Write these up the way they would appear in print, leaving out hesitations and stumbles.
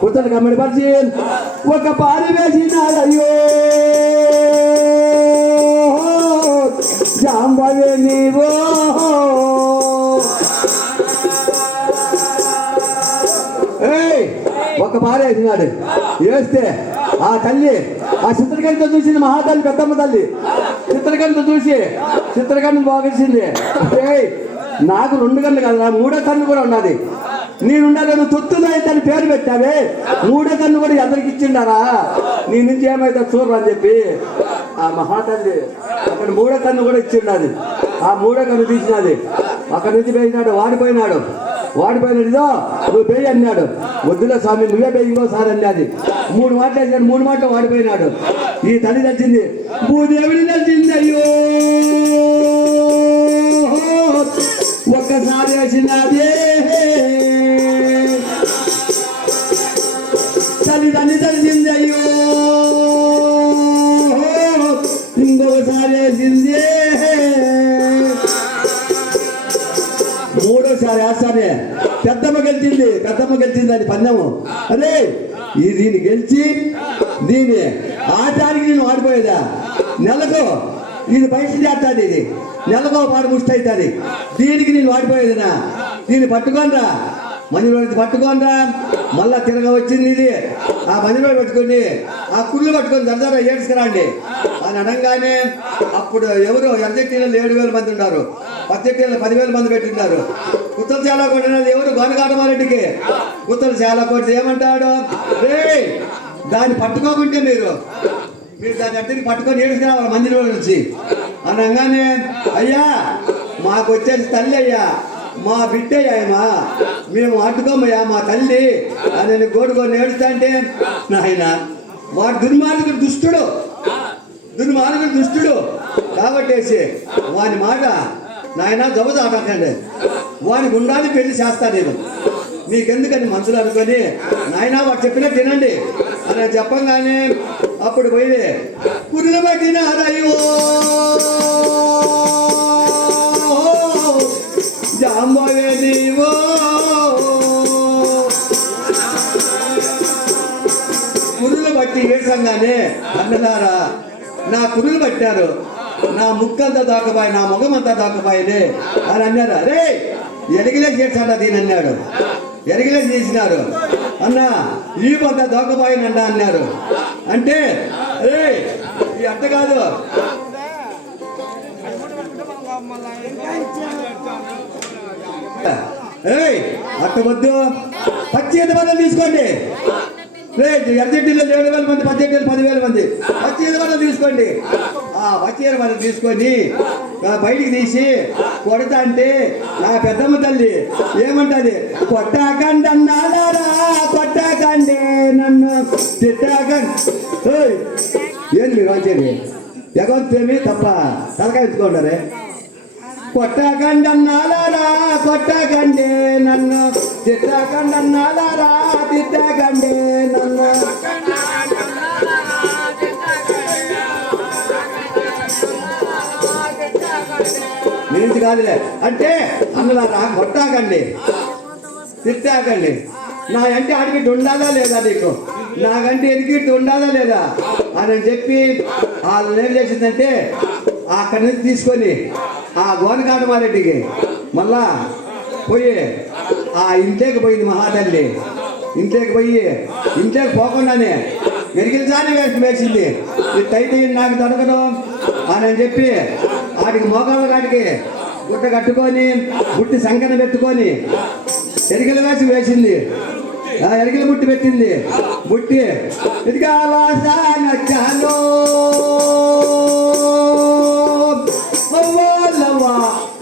కుతలు కమ్మడి పరిచి ఒక పారి వేసినాడయ్యో జాంబవే నీవో ఒక పారి వేసినాడు. వేస్తే ఆ తల్లి ఆ చిత్రకంతో చూసింది, మహాతల్లి పెద్దమ్మ తల్లి చిత్రకంతో చూసి చిత్రకంఠం పోగొచ్చింది. నాకు 2 కన్ను కదా, 3వ కన్ను కూడా ఉన్నది. నేనుండాలి, నువ్వు తొత్తులైతే అని పేరు పెట్టావే, 3వ కన్ను కూడా ఎదరికి ఇచ్చిండారా, నీ నుంచి ఏమైతే చూడరు అని చెప్పి ఆ మహాతల్లి అక్కడ 3వ కన్ను కూడా ఇచ్చిండాది. ఆ 3వ కన్ను తీసినది. అక్కడి నుంచి పోయినాడు, వాడిపోయినాడు. ఇదో నువ్వు పేయి అన్నాడు. వద్దులే స్వామి, నువ్వే పేయి ఇంకోసారి అన్నది. 3 మాటలు వేసాడు, 3 మాటలు వాడిపోయినాడు. ఈ తల్లి తెలిసింది, భూదేవిని తెలిసింది. అయ్యో ఒక్కసారి వేసినదే తల్లిదండ్రి తెలిసింది. అయ్యో ఇంకొకసారి వేసింది. 3వసారి వేస్తానే పెద్దమ్మ గెలిచింది అని పందెము. అదే దీన్ని గెలిచి దీన్ని ఆటానికి నేను వాడిపోయేదా, నెలకు ఇది పైసలు చేస్తుంది, ఇది నెలకు పాడు ముష్టి అవుతుంది. దీనికి నేను వాడిపోయేదినా, దీన్ని పట్టుకోనరా మందిలోకి పట్టుకోనరా. మళ్ళా తిరగ వచ్చింది ఇది. ఆ మందిలో పట్టుకొని ఆ కుళ్ళు పట్టుకొని దర్జాగా ఏడ్చుకురండి అని అనగానే అప్పుడు ఎవరు ఎర్జెట్టీలో 7,000 మంది ఉన్నారు, పద్దెట్టీలో 10,000 మంది పెట్టిన్నారు. కుత్తలు చాలా కొట్టినది ఎవరు, గోనగాటమారెడ్డికి కుత్తలు చాలా కొట్టి ఏమంటాడు, దాన్ని పట్టుకోకుంటే మీరు దాని అద్దరికి పట్టుకొని ఏడుచుకురావాలి మందిలో నుంచి అనగానే, అయ్యా మాకు వచ్చేసి తల్లి అయ్యా, మా బిడ్డయ్యా, మేము అడ్డుకోమయ్యా మా తల్లి అని గోడుకొని ఏడుస్తా అంటే, నాయన వాడు దుర్మార్గుడు దుష్టుడు కాబట్టేసి వాని మాట నాయన జబదు ఆటండి, వాని గుండాన్ని పెళ్లి చేస్తా నేను, మీకెందుకని మనసులు అనుకొని నాయన వాడు చెప్పినట్టు తినండి అని చెప్పంగానే అప్పుడు పోయి పురులు పట్టినారయ్యో జాంబవే నీవో పురులు పట్టి ఏడ్చంగానే, అన్నలారా నా పురులు పట్టారు, నా ముక్కంతా దాకపోయి, నా ముఖమంతా దాకపోయింది అని అన్నారు. అరే ఎరిగిలేసి చేశాడా దీని అన్నాడు. ఎరిగిలేసి చేసినారు అన్న, ఈ పొంత దోకపోయినంట అన్నారు. అంటే ఈ అట్ట కాదు, అట్ట వద్దు, పచ్చి బట్టలు తీసుకోండి. ఎర్జెట్టీలో 7,000 మంది, పద్దెట్టీలో 10,000 మంది పచ్చి బట్టలు తీసుకోండి. ఆ పచ్చి బట్టలు తీసుకొని బయటికి తీసి కొడతా అంటే ఆ పెద్దమ్మ తల్లి ఏమంటది, కొట్టాకండి అన్నారా, కొట్టాకండి నన్ను తిట్టాకండి. ఏంది మీరు వచ్చేది ఎగొచ్చేమి తప్ప తలకాయ ఇచ్చుకోండారే. కొట్టాకండి అన్నారా, కొట్టాకండి నన్ను తిట్టాకండి అన్నారా, తిట్టాకండి నన్ను. నేను కాదులే అంటే అన్నలారా, కొట్టాకండి తిట్టాకండి. నా అంటే అడిగిట్టు ఉండాలా లేదా, నీకు నాకంటే ఎదిగిట్టు ఉండాలా లేదా అని చెప్పి వాళ్ళు ఏం చేసిందంటే అక్కడి నుంచి తీసుకొని ఆ గోనగాటమారెడ్డికి మళ్ళా పోయి ఆ ఇంట్లోకి పోయింది మహాతల్లి. ఇంట్లోకి పోకుండానే మెరిగిలిసారి వేసింది. ఇట్టయితే నాకు దొరకదు అని చెప్పి వాటికి మోకాళ్ళ కాటికి గుట్ట కట్టుకొని గుట్టి సంకన పెట్టుకొని ఎరిగిల వేసి వేసింది. ఎరిగిల బుట్టి పెట్టింది. బుట్టి ఎదిగాలో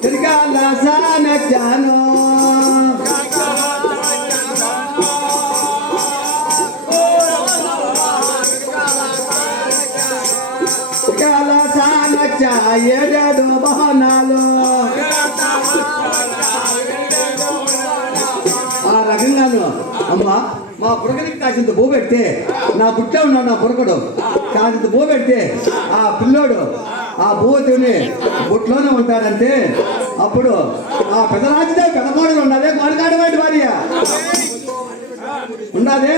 ఎదిగాల సానచ్చాను ఏడేడు బహనాలు ఆ రకంగాను. అమ్మా మా పురకడికి కాసింత బో పెడితే, నా పుట్టే ఉన్నాడు నా పురకడు కాసింత బో పెడితే ఆ పిల్లోడు ఆ బోతుని బొట్లోనే ఉంటాడంటే అప్పుడు ఆ పెద్ద రాజుదే పెద్ద కోడలు ఉండాలి. గోనగాటమారెడ్డి భార్య ఉండాలి.